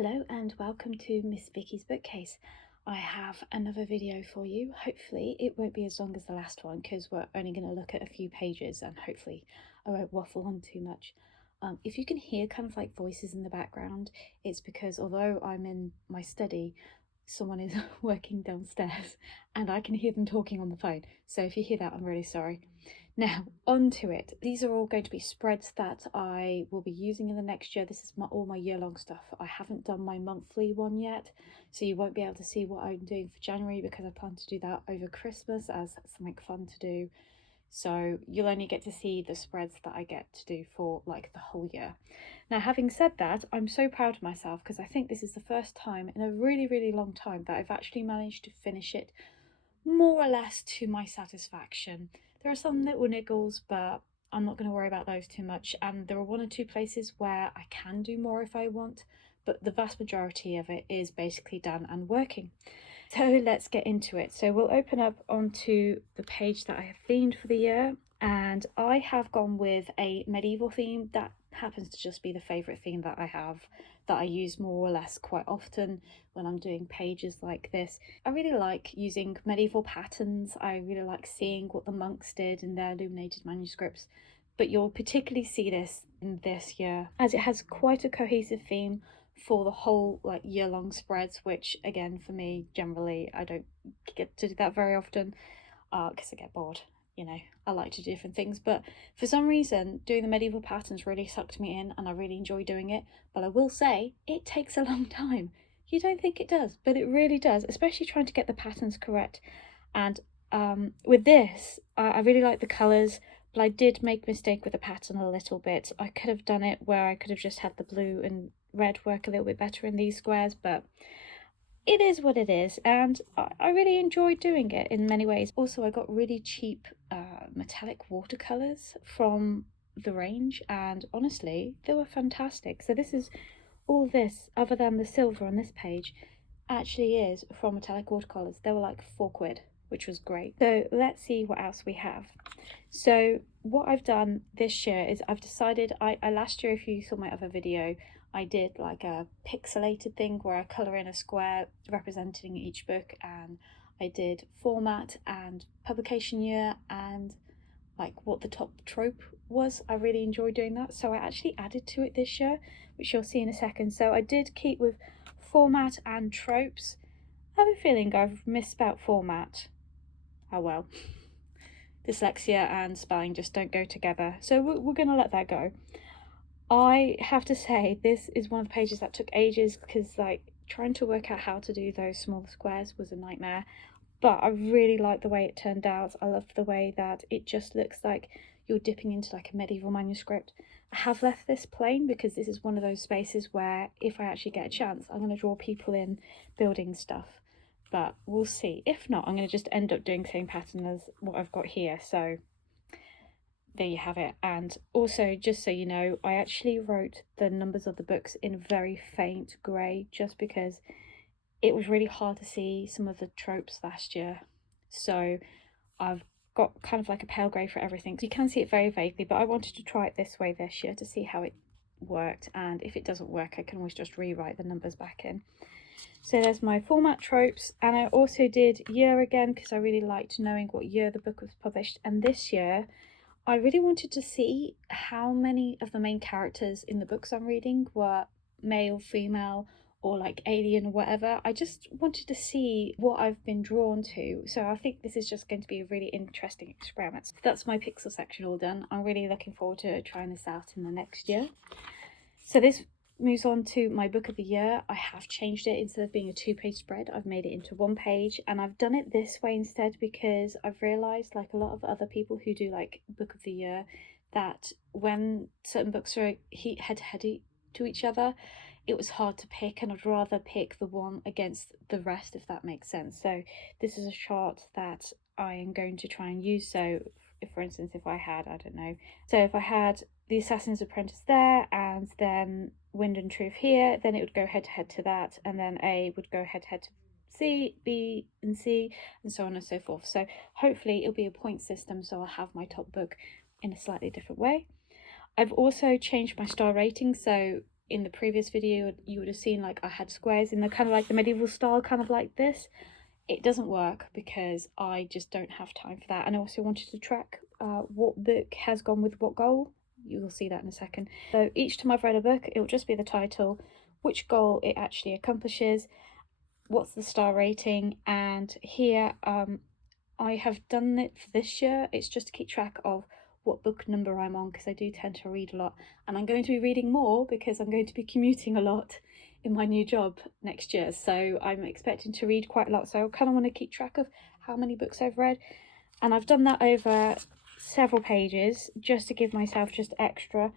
Hello and welcome to Miss Vicky's Bookcase. I have another video for you. Hopefully it won't be as long as the last one because we're only going to look at a few pages and hopefully I won't waffle on too much. If you can hear kind of like voices in the background, it's because although I'm in my study, someone is working downstairs and I can hear them talking on the phone. So if you hear that, I'm really sorry. Now, on to it. These are all going to be spreads that I will be using in the next year. This is all my year-long stuff. I haven't done my monthly one yet, so you won't be able to see what I'm doing for January because I plan to do that over Christmas as something fun to do. So you'll only get to see the spreads that I get to do for like the whole year. Now, having said that, I'm so proud of myself because I think this is the first time in a really long time that I've actually managed to finish it more or less to my satisfaction. There are some little niggles, but I'm not going to worry about those too much. And there are one or two places where I can do more if I want, but the vast majority of it is basically done and working. So let's get into it. So we'll open up onto the page that I have themed for the year, and I have gone with a medieval theme. That happens to just be the favourite theme that I have, that I use more or less quite often when I'm doing pages like this. I really like using medieval patterns. I really like seeing what the monks did in their illuminated manuscripts, but you'll particularly see this in this year as it has quite a cohesive theme for the whole like year-long spreads, which again for me generally I don't get to do that very often because I get bored. You know, I like to do different things, but for some reason doing the medieval patterns really sucked me in and I really enjoy doing it. But I will say it takes a long time. You don't think it does, but it really does, especially trying to get the patterns correct. And with this I really like the colours, but I did make a mistake with the pattern a little bit. I could have done it where I could have just had the blue and red work a little bit better in these squares, but it is what it is, and I really enjoyed doing it in many ways. Also, I got really cheap metallic watercolours from the range, and honestly, they were fantastic. So this is all this, other than the silver on this page, actually is from metallic watercolours. They were like £4, which was great. So let's see what else we have. So what I've done this year is I've decided, I last year, if you saw my other video, I did like a pixelated thing where I colour in a square representing each book, and I did format and publication year and like what the top trope was. I really enjoyed doing that, so I actually added to it this year, which you'll see in a second. So I did keep with format and tropes. I have a feeling I've misspelt format. Oh well. Dyslexia and spelling just don't go together, so we're gonna let that go. I have to say this is one of the pages that took ages because like trying to work out how to do those small squares was a nightmare, but I really like the way it turned out. I love the way that it just looks like you're dipping into like a medieval manuscript. I have left this plain because this is one of those spaces where if I actually get a chance I'm going to draw people in building stuff, but we'll see. If not, I'm going to just end up doing the same pattern as what I've got here. So there you have it. And also, just so you know, I actually wrote the numbers of the books in very faint grey just because it was really hard to see some of the tropes last year. So I've got kind of like a pale grey for everything, so you can see it very vaguely, but I wanted to try it this way this year to see how it worked, and if it doesn't work I can always just rewrite the numbers back in. So there's my format tropes, and I also did year again because I really liked knowing what year the book was published. And this year I really wanted to see how many of the main characters in the books I'm reading were male, female, or like alien or whatever. I just wanted to see what I've been drawn to. So I think this is just going to be a really interesting experiment. So that's my pixel section all done. I'm really looking forward to trying this out in the next year. So this moves on to my book of the year. I have changed it. Instead of being a 2-page spread, I've made it into 1 page, and I've done it this way instead because I've realized, like a lot of other people who do like book of the year, that when certain books are head to head to each other, it was hard to pick, and I'd rather pick the one against the rest, if that makes sense. So this is a chart that I am going to try and use. So if, for instance, if I had, I don't know, so if I had the Assassin's Apprentice there and then Wind and Truth here, then it would go head to head to that, and then A would go head to head to C, B and C, and so on and so forth. So hopefully it'll be a point system, so I'll have my top book in a slightly different way. I've also changed my star rating, so in the previous video, you would have seen like I had squares in the kind of like the medieval style, kind of like this. It doesn't work because I just don't have time for that. And I also wanted to track what book has gone with what goal. You will see that in a second. So each time I've read a book, it will just be the title, which goal it actually accomplishes, what's the star rating, and here I have done it for this year. It's just to keep track of what book number I'm on, because I do tend to read a lot, and I'm going to be reading more because I'm going to be commuting a lot in my new job next year, so I'm expecting to read quite a lot. So I kind of want to keep track of how many books I've read, and I've done that over several pages just to give myself just extra.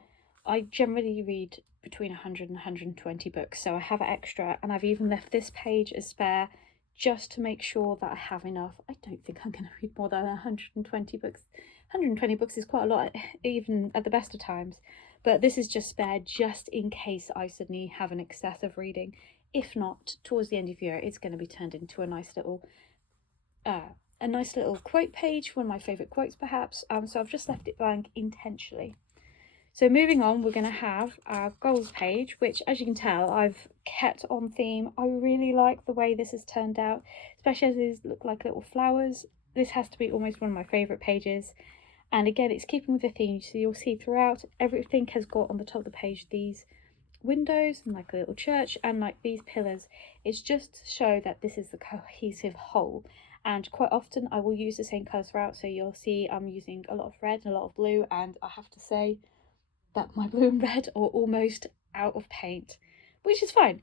I generally read between 100 and 120 books, so I have extra, and I've even left this page as spare just to make sure that I have enough. I don't think I'm going to read more than 120 books. 120 books is quite a lot, even at the best of times, but this is just spare just in case I suddenly have an excess of reading. If not, towards the end of the year, it's going to be turned into a nice little quote page, one of my favourite quotes perhaps, so I've just left it blank intentionally. So moving on, we're going to have our goals page, which, as you can tell, I've kept on theme. I really like the way this has turned out, especially as these look like little flowers. This has to be almost one of my favourite pages. And again, it's keeping with the theme, so you'll see throughout, everything has got on the top of the page these windows and like a little church and like these pillars. It's just to show that this is the cohesive whole. And quite often I will use the same colours throughout, so you'll see I'm using a lot of red and a lot of blue, and I have to say that my blue and red are almost out of paint, which is fine.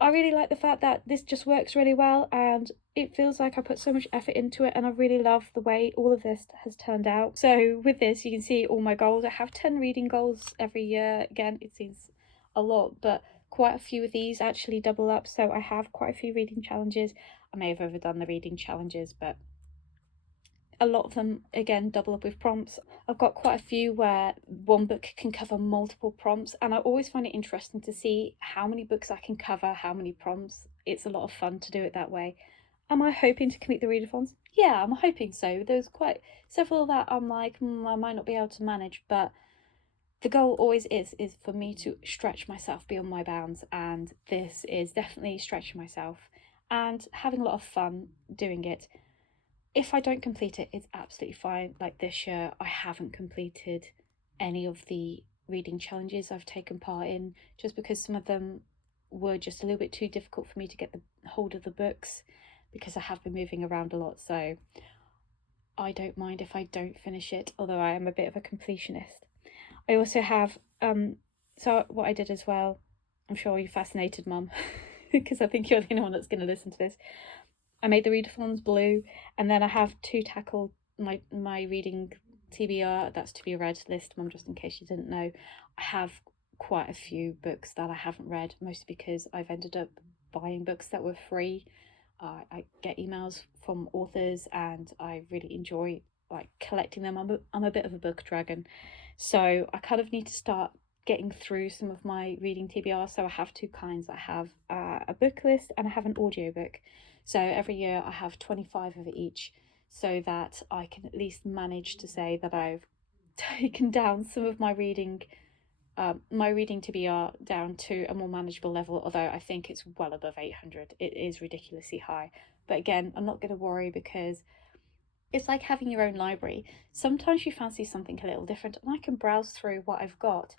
I really like the fact that this just works really well, and it feels like I put so much effort into it, and I really love the way all of this has turned out. So with this, you can see all my goals. I have 10 reading goals every year. Again, it seems a lot, but quite a few of these actually double up, so I have quite a few reading challenges. I may have overdone the reading challenges, but a lot of them again double up with prompts. I've got quite a few where one book can cover multiple prompts, and I always find it interesting to see how many books I can cover, how many prompts. It's a lot of fun to do it that way. Am I hoping to complete the readathons? Yeah, I'm hoping so. There's quite several that I'm like, I might not be able to manage, but the goal always is for me to stretch myself beyond my bounds, and this is definitely stretching myself and having a lot of fun doing it. If I don't complete it, it's absolutely fine. Like this year, I haven't completed any of the reading challenges I've taken part in, just because some of them were just a little bit too difficult for me to get the hold of the books, because I have been moving around a lot. So I don't mind if I don't finish it, although I am a bit of a completionist. I also have, so what I did as well, I'm sure you're fascinated, Mum, because I think you're the only one that's going to listen to this. I made the readathons blue, and then I have to tackle my reading TBR, that's to be read list, Mum, just in case you didn't know. I have quite a few books that I haven't read, mostly because I've ended up buying books that were free. I get emails from authors, and I really enjoy like collecting them. I'm a bit of a book dragon, so I kind of need to start getting through some of my reading TBR. So I have two kinds. I have a book list and I have an audiobook. So every year I have 25 of each, so that I can at least manage to say that I've taken down some of my reading TBR down to a more manageable level, although I think it's well above 800. It is ridiculously high. But again, I'm not going to worry, because it's like having your own library. Sometimes you fancy something a little different, and I can browse through what I've got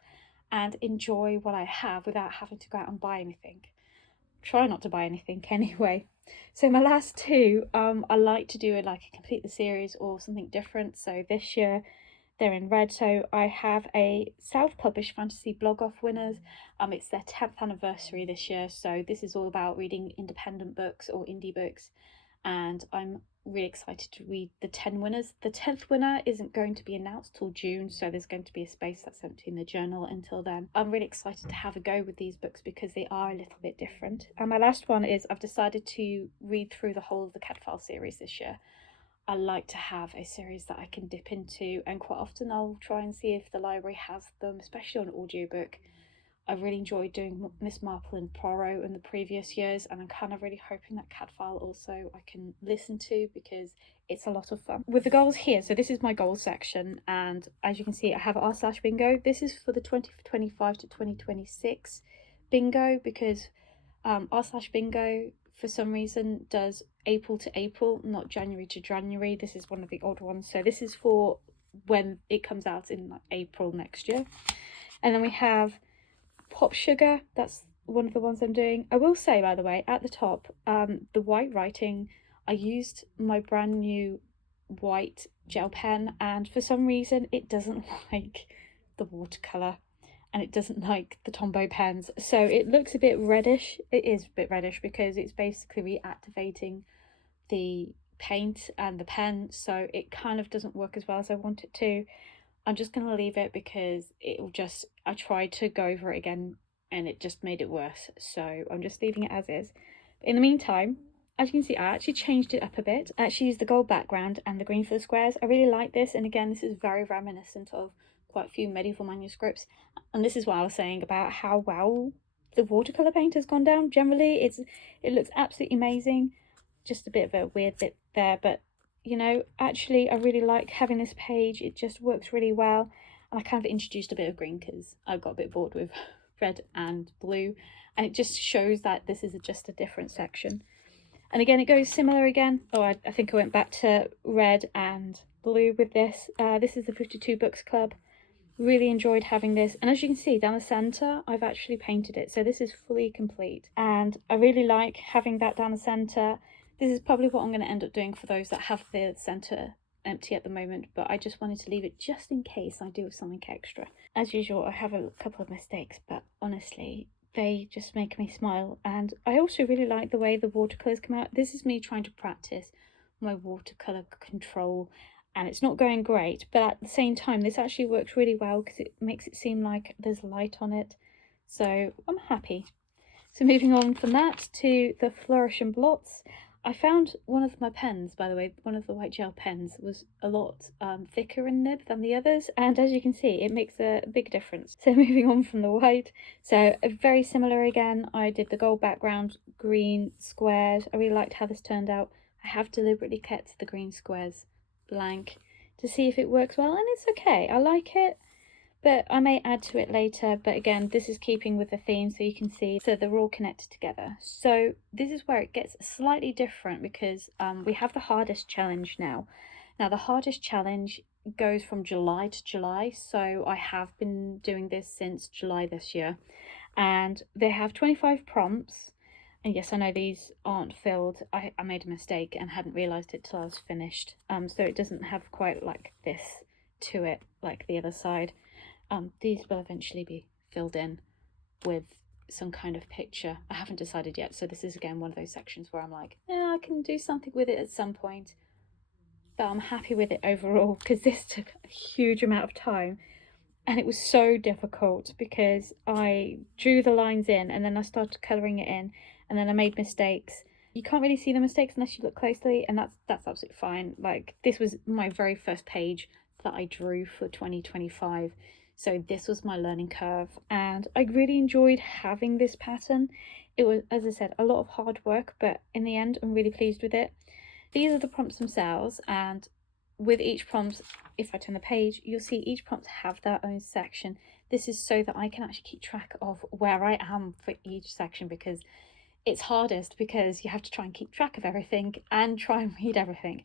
and enjoy what I have without having to go out and buy anything. Try not to buy anything anyway. So my last two, I like to do like a complete the series or something different. So this year they're in red. So I have a self-published fantasy blog off winners. It's their 10th anniversary this year, so this is all about reading independent books or indie books, and I'm really excited to read the 10 winners. The 10th winner isn't going to be announced till June, so there's going to be a space that's empty in the journal until then. I'm really excited to have a go with these books because they are a little bit different. And my last one is I've decided to read through the whole of the Catfile series this year. I like to have a series that I can dip into, and quite often I'll try and see if the library has them, especially on audiobook. I really enjoyed doing Miss Marple and Poirot in the previous years, and I'm kind of really hoping that Catfile also I can listen to, because it's a lot of fun. With the goals here, so this is my goals section, and as you can see I have r/bingo. This is for the 2025 to 2026 bingo, because r/bingo for some reason does April to April, not January to January. This is one of the old ones, so this is for when it comes out in like April next year. And then we have Pop Sugar, that's one of the ones I'm doing. I will say, by the way, at the top, the white writing, I used my brand new white gel pen, and for some reason it doesn't like the watercolour, and it doesn't like the Tombow pens, so it looks a bit reddish. It is a bit reddish because it's basically reactivating the paint and the pen, so it kind of doesn't work as well as I want it to. I'm just going to leave it because it'll just, I tried to go over it again and it just made it worse, so I'm just leaving it as is. But in the meantime, as you can see, I actually changed it up a bit. I actually used the gold background and the green for the squares. I really like this, and again, this is very reminiscent of quite a few medieval manuscripts, and this is what I was saying about how well the watercolour paint has gone down. Generally, it looks absolutely amazing. Just a bit of a weird bit there, but you know, actually I really like having this page. It just works really well, and I kind of introduced a bit of green because I got a bit bored with red and blue, and it just shows that this is just a different section. And again, it goes similar again. Oh, I think I went back to red and blue with this. This is the 52 Books Club. Really enjoyed having this, and as you can see down the center, I've actually painted it, so this is fully complete, and I really like having that down the center. This is probably what I'm going to end up doing for those that have the center empty at the moment, but I just wanted to leave it just in case I do something extra. As usual, I have a couple of mistakes, but honestly, they just make me smile. And I also really like the way the watercolors come out. This is me trying to practice my watercolor control, and it's not going great, but at the same time this actually works really well because it makes it seem like there's light on it, so I'm happy. So moving on from that to the Flourish and Blots, I found one of my pens, by the way, one of the white gel pens was a lot thicker in nib than the others, and as you can see it makes a big difference. So moving on from the white, so very similar again, I did the gold background, green squares. I really liked how this turned out. I have deliberately kept the green squares blank to see if it works well, and it's okay. I like it, but I may add to it later. But again, this is keeping with the theme, so you can see, so they're all connected together. So this is where it gets slightly different because we have the hardest challenge now. Now the hardest challenge goes from July to July, so I have been doing this since July this year, and they have 25 prompts. And yes, I know these aren't filled. I made a mistake and hadn't realised it till I was finished. So it doesn't have quite like this to it, like the other side. These will eventually be filled in with some kind of picture. I haven't decided yet. So this is again one of those sections where I'm like, yeah, I can do something with it at some point. But I'm happy with it overall because this took a huge amount of time. And it was so difficult because I drew the lines in and then I started colouring it in, and then I made mistakes. You can't really see the mistakes unless you look closely, and that's absolutely fine. Like, this was my very first page that I drew for 2025, so this was my learning curve, and I really enjoyed having this pattern. It was, as I said, a lot of hard work, but in the end I'm really pleased with it. These are the prompts themselves, and with each prompt, if I turn the page, you'll see each prompt have their own section. This is so that I can actually keep track of where I am for each section, because it's hardest because you have to try and keep track of everything and try and read everything.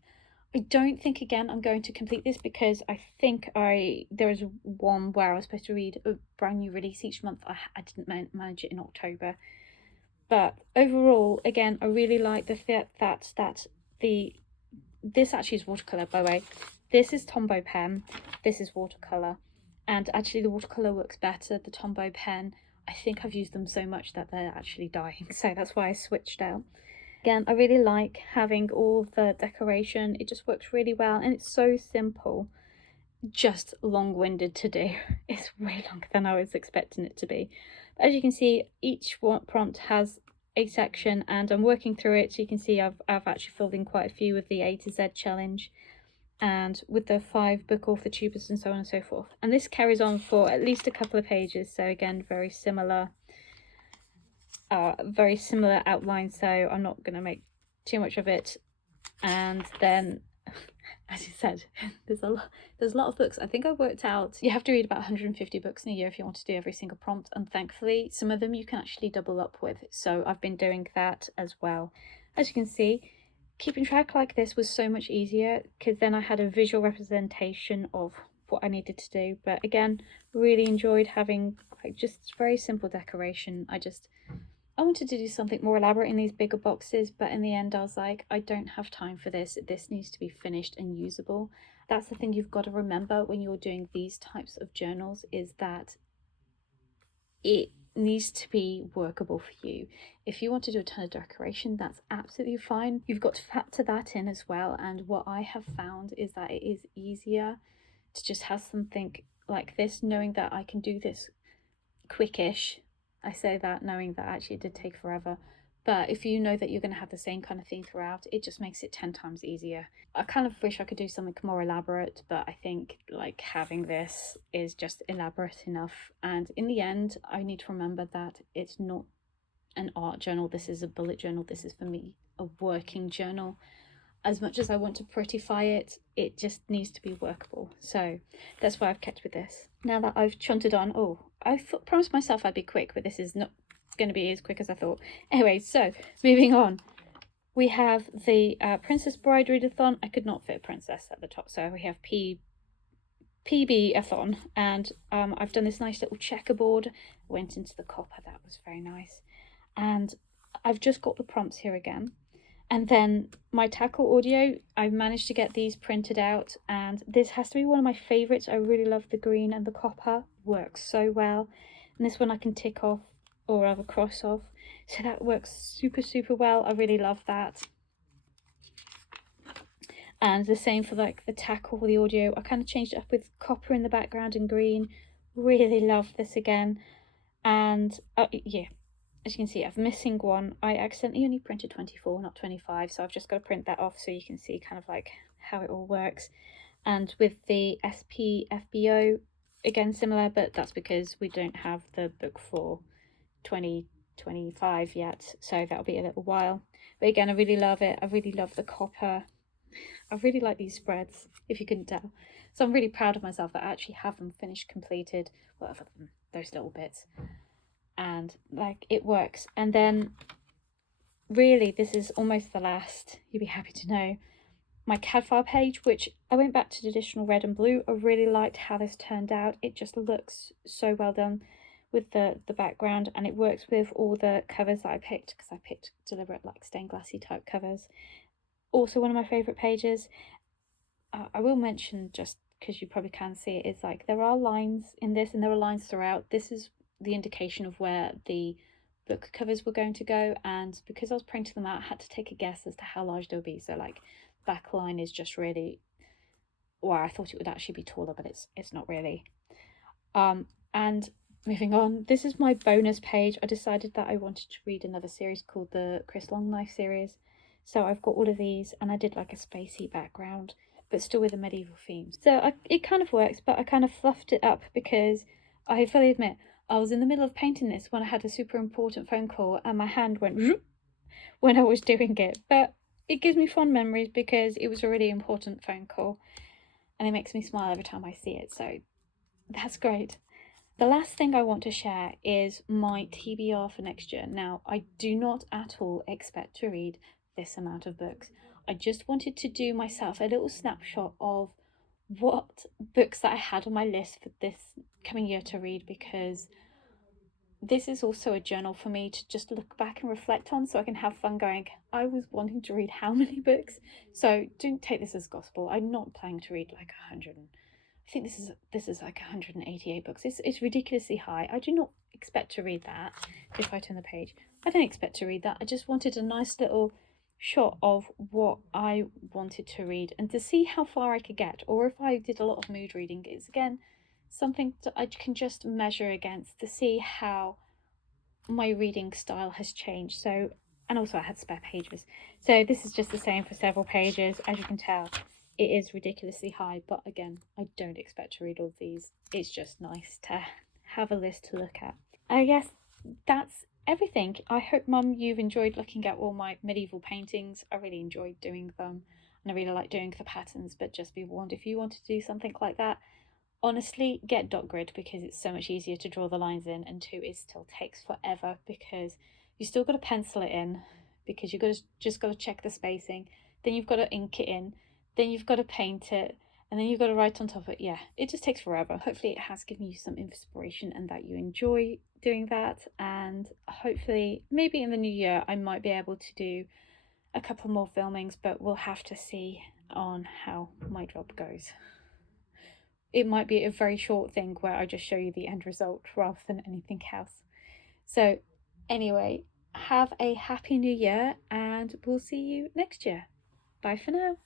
I don't think, again, I'm going to complete this because I think there is one where I was supposed to read a brand new release each month. I didn't manage it in October. But overall, again, I really like the fact that this actually is watercolour, by the way. This is Tombow pen, this is watercolour, and actually the watercolour works better. The Tombow pen, I think I've used them so much that they're actually dying, so that's why I switched out. Again, I really like having all the decoration. It just works really well, and it's so simple, just long-winded to do. It's way longer than I was expecting it to be. But as you can see, each prompt has a section, and I'm working through it, so you can see I've actually filled in quite a few with the A to Z challenge and with the 5 book author tubers and so on and so forth. And this carries on for at least a couple of pages, so again, very similar outline, so I'm not going to make too much of it. And then as you said, there's a lot of books. I think I worked out you have to read about 150 books in a year if you want to do every single prompt, and thankfully some of them you can actually double up with. So I've been doing that as well. As you can see, keeping track like this was so much easier because then I had a visual representation of what I needed to do. But again, really enjoyed having like just very simple decoration. I wanted to do something more elaborate in these bigger boxes, but in the end I was like, I don't have time for this. This needs to be finished and usable. That's the thing you've got to remember when you're doing these types of journals, is that it needs to be workable for you. If you want to do a ton of decoration, that's absolutely fine. You've got to factor that in as well. And what I have found is that it is easier to just have something like this, knowing that I can do this quickish. I say that knowing that actually it did take forever. But if you know that you're going to have the same kind of theme throughout, it just makes it 10 times easier. I kind of wish I could do something more elaborate, but I think like having this is just elaborate enough. And in the end, I need to remember that it's not an art journal. This is a bullet journal. This is for me a working journal. As much as I want to prettify it, it just needs to be workable. So that's why I've kept with this. Now that I've chunted on, promised myself I'd be quick, but this is not going to be as quick as I thought. Anyway, so moving on. We have the Princess Bride Readathon. I could not fit a princess at the top, so we have PB-a-thon, and I've done this nice little checkerboard. Went into the copper, that was very nice. And I've just got the prompts here again. And then my tackle audio, I've managed to get these printed out, and this has to be one of my favourites. I really love the green and the copper, works so well. And this one I can tick off or have a cross off, so that works super well. I really love that. And the same for like the tackle, the audio. I kind of changed it up with copper in the background and green. Really love this again. And yeah, as you can see, I'm missing one. I accidentally only printed 24, not 25, so I've just got to print that off so you can see kind of like how it all works. And with the SPFBO, again similar, but that's because we don't have the book for 2025 yet, so that'll be a little while. But again, I really love it. I really love the copper. I really like these spreads, if you couldn't tell. So I'm really proud of myself that I actually have them finished, completed, whatever those little bits. And like it works. And then really this is almost the last, you'll be happy to know, my CAD file page, which I went back to traditional red and blue. I really liked how this turned out. It just looks so well done with the background, and it works with all the covers that I picked, because I picked deliberate like stained glassy type covers. Also one of my favorite pages. I will mention, just because you probably can see it, is like there are lines in this, and there are lines throughout. This is the indication of where the book covers were going to go, and because I was printing them out, I had to take a guess as to how large they'll be. So like back line is just really, or I thought it would actually be taller, but it's not really. And moving on, this is my bonus page. I decided that I wanted to read another series called the Chris Longknife series, so I've got all of these, and I did like a spacey background but still with a medieval theme. So it kind of works, but I kind of fluffed it up because I fully admit I was in the middle of painting this when I had a super important phone call and my hand went when I was doing it. But it gives me fond memories because it was a really important phone call, and it makes me smile every time I see it, so that's great. The last thing I want to share is my TBR for next year. Now, I do not at all expect to read this amount of books. I just wanted to do myself a little snapshot of what books that I had on my list for this coming year to read, because this is also a journal for me to just look back and reflect on, so I can have fun going, I was wanting to read how many books? So don't take this as gospel. I'm not planning to read like 100. I think this is like 188 books. It's ridiculously high. I do not expect to read that. If I turn the page, I don't expect to read that. I just wanted a nice little shot of what I wanted to read and to see how far I could get, or if I did a lot of mood reading. It's again something that I can just measure against to see how my reading style has changed. So, and also I had spare pages, so this is just the same for several pages. As you can tell, it is ridiculously high, but again, I don't expect to read all of these. It's just nice to have a list to look at. I guess that's everything. I hope, Mum, you've enjoyed looking at all my medieval paintings. I really enjoyed doing them. and I really like doing the patterns, but just be warned, if you want to do something like that, honestly, get dot grid, because it's so much easier to draw the lines in, and two, it still takes forever because you still got to pencil it in, because you've got to just got to check the spacing, then you've got to ink it in, then you've got to paint it, and then you've got to write on top of it. Yeah, it just takes forever. Hopefully it has given you some inspiration and that you enjoy doing that, and hopefully maybe in the new year I might be able to do a couple more filmings, but we'll have to see on how my job goes. It might be a very short thing where I just show you the end result rather than anything else. So, anyway, have a happy new year, and we'll see you next year. Bye for now.